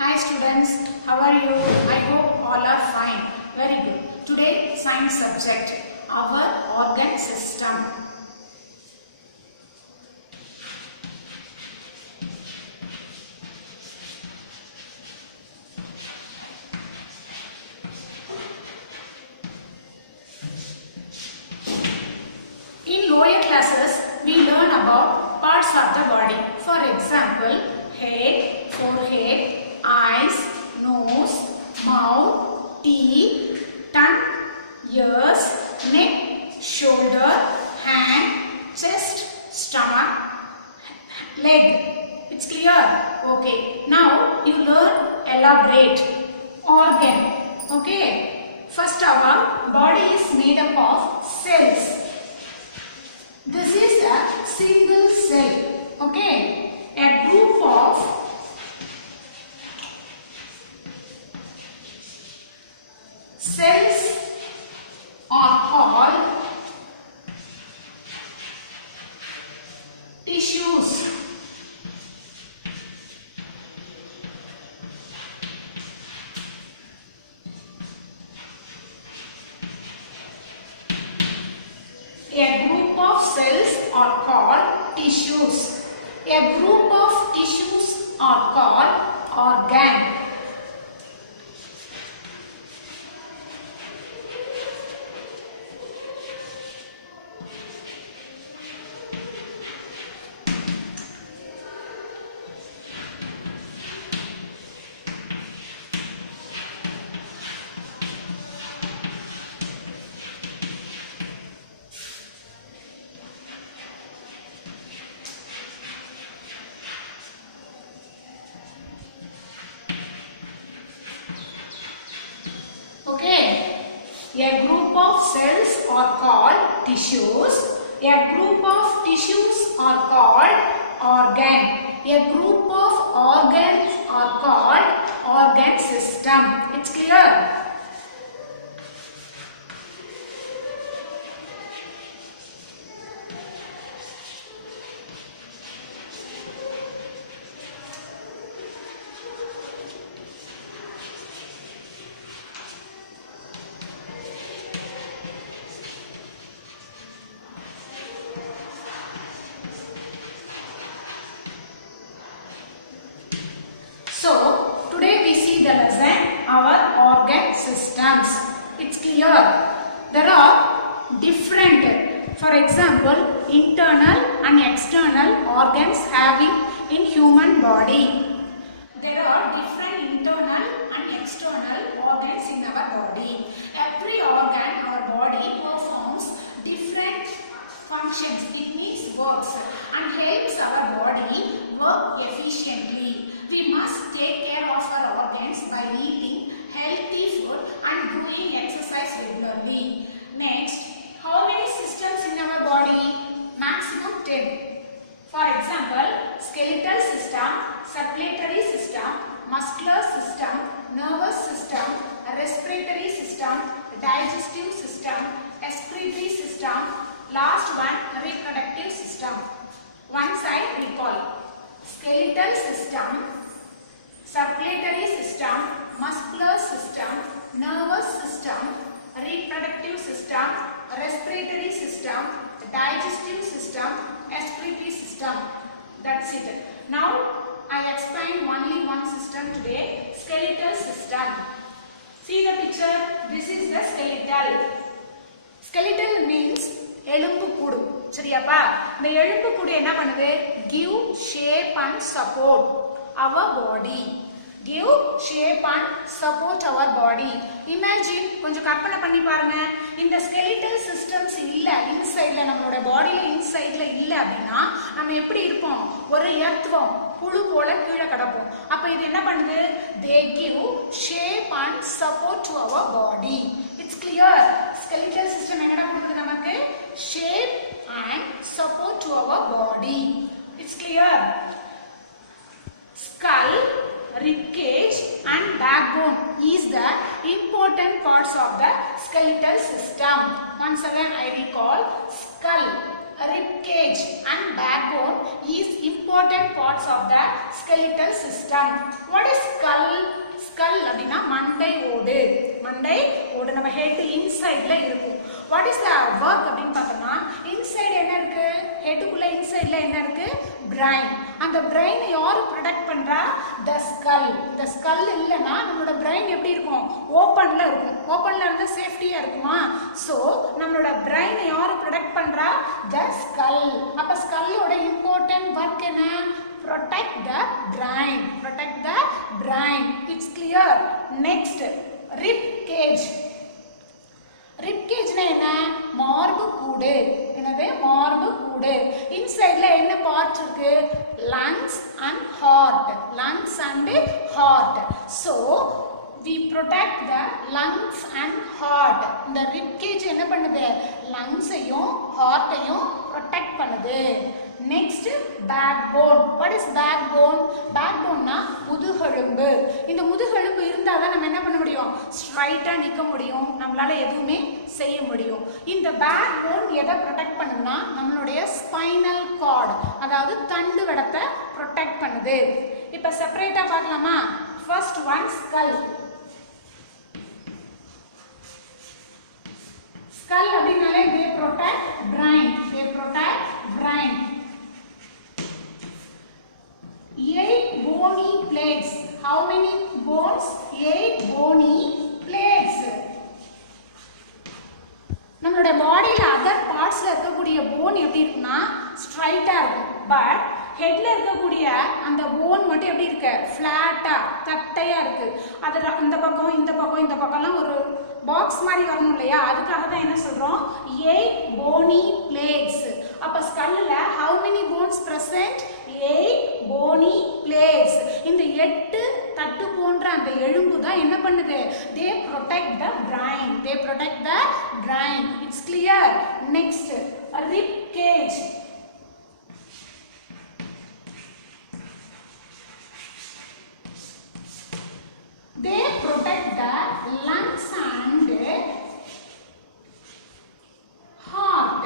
Hi students, how are you? I hope all are fine. Very good. Today science subject, our organ system. In lower classes, we learn about parts of the body. For example, head, forehead, eyes, nose, mouth, teeth, tongue, ears, neck, shoulder, hand, chest, stomach, leg. It's clear? Okay. Now you learn elaborate organ. Okay. First our body is made up of cells. This is a single cell. Okay. A group of cells are called tissues. A group of cells are called tissues. A group of tissues are called organ. Okay, a group of cells are called tissues. A group of tissues are called organ. A group of organs are called organ system. It's clear? So, today we see the lesson, our organ systems. It's clear. There are different, for example, internal and external organs having in human body. There are different internal and external organs in our body. Every organ or body performs different functions. It means works and helps our body work efficiently. We must take care of our organs by eating healthy food and doing exercise regularly. Next, how many systems in our body? Maximum 10. For example, skeletal system, circulatory system, muscular system, nervous system, respiratory system, digestive system, excretory system, last one, reproductive system. Once I recall. Skeletal system, circulatory system, muscular system, nervous system, reproductive system, respiratory system, digestive system, excretory system. That's it. Now I explain only one system today, skeletal system. See the picture. This is the skeletal. Skeletal means எலும்பு கூடு. சரியாப்பா? இந்த எலும்பு கூடு என்ன பண்ணுது? Give shape and support our body. Give shape and support our body. Imagine, கொஞ்சம் கற்பனை பண்ணி பாருங்க. இந்த skeletal systems இல்ல இன்சைட்ல, நம்மளோட பாடியில இன்சைட்ல இல்ல அப்படின்னா நம்ம எப்படி இருப்போம்? ஒரு எர்த்வம், புழு போல கீழே கிடப்போம். அப்ப இது என்ன பண்ணுது? They give shape and support to our body. It's clear. Skeletal system என்னடா கொடுக்குது நமக்கு? Shape and support to our body. It's clear. Skull, rib cage and backbone is the important parts of the skeletal system. Once again I recall, skull, rib cage and backbone is important important parts of the skeletal system. What is skull? Skull அப்படினா மண்டை ஓடு. மண்டை ஓடு நம்ம ஹெட் இன்சைட்ல இருக்கும். What is the work அப்படினு பார்த்தோம்னா இன்சைட் என்ன இருக்கு? ஹெட்க்குள்ள இன்சைட்ல என்ன இருக்கு? brain. அந்த brain யாரு ப்ரொடெக்ட் பண்றா? the skull. the skull இல்லனா நம்மளோட brain எப்படி இருக்கும்? ஓபன்ல இருக்கும். ஓபன்ல இருந்தா சேஃப்டியா இருக்குமா? சோ நம்மளோட brain யாரு ப்ரொடெக்ட் பண்றா? the skull. அப்ப ஸ்கல்லோட இம்பார்ட்டன்ட் வர்க் என்ன? protect the brain. protect the brain. It's clear. Next, rib cage. rib cage னா என்ன? மார்பு கூடு. என்னது? மார்பு கூடு. இன்சைட்ல என்ன பார்ட் இருக்கு? lungs and heart. lungs and heart. So we protect the lungs and heart. இந்த rib cage என்ன பண்ணுது? lungs ஐயும் heart ஐயும் protect பண்ணுது. Next, backbone. What is backbone? Backbone na முதுகெலும்பு. இந்த முதுகெலும்பு இருந்தா தான் நம்ம என்ன பண்ண முடியும்? ஸ்ட்ரைட்டா நிக்க முடியும். நம்மளால எதுவுமே செய்ய முடியும். இந்த backbone எதை ப்ரொடெக்ட் பண்ணுதுன்னா நம்மளுடைய ஸ்பைனல் கார்டு, அதாவது தண்டுவடத்தை ப்ரொடெக்ட் பண்ணுது. இப்ப செப்பரேட்டா பார்க்கலாமா? First one skull. ஸ்கல் அப்படினாலே they protect brain. they protect brain. 8 bony plates. How many bones? 8 bony plates. நம்மளோட பாடியில அதர் பார்ட்ஸ்ல இருக்கக்கூடிய போன் எப்படி இருக்குன்னா ஸ்ட்ரைட்டா இருக்கும். பட் ஹெட்ல இருக்கக்கூடிய அந்த போன் மட்டும் எப்படி இருக்கு? ஃபிளாட்டா, தட்டையா இருக்கு. அது இந்த பக்கம் இந்த பக்கம் இந்த பக்கம்லாம் ஒரு பாக்ஸ் மாதிரி வரணும் இல்லையா? அதுக்காக தான் என்ன சொல்றோம்? 8 bony plates. அப்ப ஸ்கல்ல how many bones present? 8 bony plates. இந்த 8 தட்டு போன்ற அந்த எலும்பு தான் என்ன பண்ணுது? they protect the brain. they protect the brain. It's clear. Next, rib cage. they protect the lungs and heart.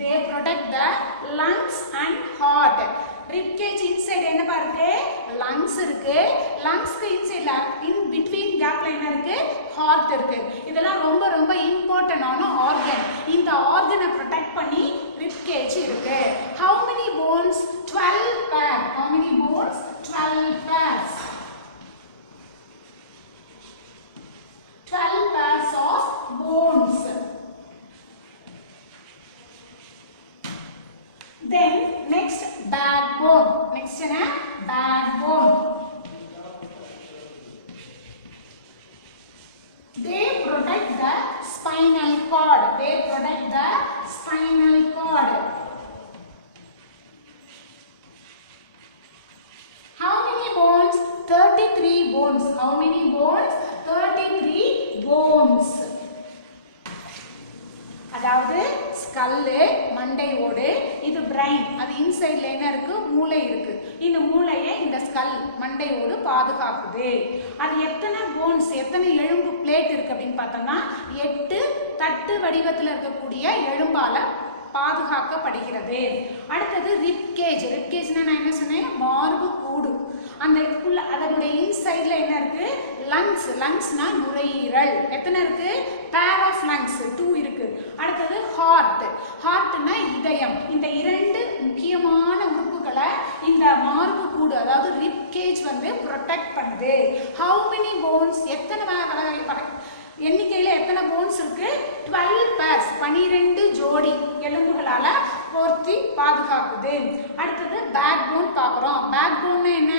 they protect the lungs and heart. rib cage inside என்ன பாருங்க? lungs இருக்கு. லங்ஸ்க்கு இன்சைட்ல in between கேப்ல என்ன இருக்கு? heart இருக்கு. இதெல்லாம் ரொம்ப ரொம்ப இம்பார்ட்டன்டான ஆர்கன். இந்த ஆர்கனை ப்ரொடெக்ட் பண்ணி rib cage இருக்கு. how many bones? 12 pair. how many bones? 12 pairs. 12 pairs of bones. Then next, backbone. Next என்ன? backbone. they protect the spinal cord. they protect the spinal cord. how many bones? 33 bones. how many bones? 33 bones. அதாவது ஸ்கல்லு மண்டை ஓடு, இது பிரைன், அது இன்சைட்ல என்ன இருக்கு? மூளை இருக்கு. இந்த மூளையை இந்த ஸ்கல் மண்டை ஓடு பாதுகாக்குது. அது எத்தனை போன்ஸ், எத்தனை எலும்பு பிளேட் இருக்கு அப்படின்னு பார்த்தோம்னா 8 தட்டு வடிவத்தில் இருக்கக்கூடிய எலும்பால பாதுகாக்கப்படுகிறது. அடுத்தது ரிப் கேஜ். ரிப் கேஜ்னா நான் என்ன சொன்னேன்? மார்பு கூடு. அந்த அதனுடைய இன்சைட்ல என்ன இருக்கு? லங்ஸ். லங்ஸ்னா நுரையீரல். எத்தனை இருக்கு? பேர் ஆஃப் லங்ஸ் 2 இருக்கு. அடுத்தது ஹார்ட். ஹார்ட்னா இதயம். இந்த 2 முக்கியமான உறுப்புகளை இந்த மார்பு கூடு, அதாவது ரிப் கேஜ் வந்து ப்ரொடெக்ட் பண்ணுது. How many bones? எத்தனை எண்ணிக்கையில எத்தனை போன்ஸ் இருக்கு? 12 pairs. 12 ஜோடி எலும்புகளால பொருத்தி பாதுகாக்குது. அடுத்தது பேக் போன் பார்க்குறோம். பேக் போன் என்ன?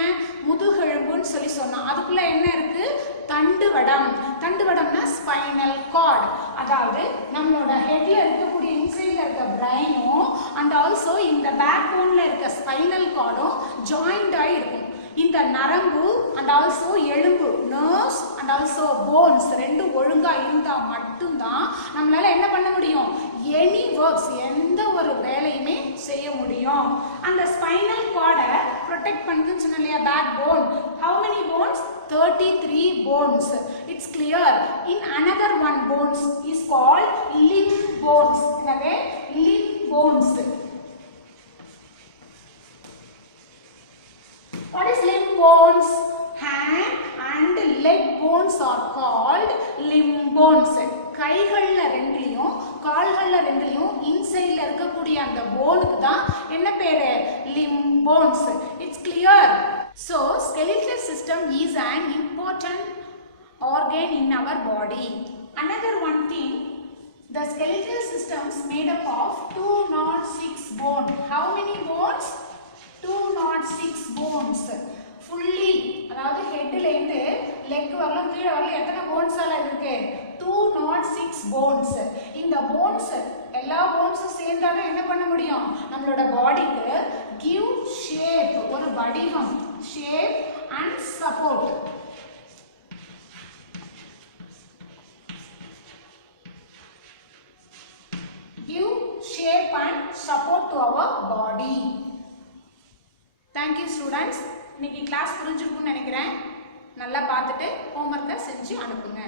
முதுகெலும்புன்னு சொல்லி சொன்னோம். அதுக்குள்ள என்ன இருக்கு? தண்டுவடம். தண்டுவடம்னா ஸ்பைனல் கார்டு. அதாவது நம்மளோட ஹெட்ல இருக்கக்கூடிய இன்சைட்ல இருக்க பிரைனும் அண்ட் ஆல்சோ இந்த பேக் போன்ல இருக்க ஸ்பைனல் கார்டும் ஜாயிண்ட் ஆகி இருக்கும். இந்த நரம்பு அண்ட் ஆல்சோ எலும்பு, நர்வ்ஸ் அண்ட் ஆல்சோ போன்ஸ் ரெண்டும் ஒழுங்கா இருந்தா மட்டும்தான் நம்மளால என்ன பண்ண முடியும்? எனி ஒர்க்ஸ், எந்த ஒரு வேலையுமே செய்ய முடியும். அந்த ஸ்பைனல் கார்டை ப்ரொடெக்ட் பண்ணுதுன்னு சொன்ன இல்லையா? Backbone. How many bones? 33 bones. It's clear. In another one bones is called limb bones. என்னது? limb bones. bones, hand and leg bones are called limb bones. கைகள்ல ரெண்டுலயும் கால்கள்ல ரெண்டுலயும் இன்சைட்ல இருக்கக்கூடிய அந்த போனுக்கு தான் என்ன பேரு? limb bones. It's clear. So skeletal system is an important organ in our body. Another one thing, the skeletal system is made up of 206 bones. How many bones? 206 bones. Fully, அதாவது ஹெட்ல இருந்து லெக் வரலாம் கீழ வரலாம் எத்தனை போன்ஸ் எல்லாம் இருக்கு? 206 bones. இந்த போன்ஸ் எல்லா போன்ஸும் சேர்ந்தாலே என்ன பண்ண முடியும்? நம்மளோட பாடிக்கு give shape, ஒரு வடிவம், shape and support. Give shape and support to our body. Thank you students. இன்னைக்கு கிளாஸ் புரிஞ்சிருக்கும்னு நினைக்கிறேன். நல்லா பார்த்துட்டு ஹோம்வொர்க்கை செஞ்சு அனுப்புங்க.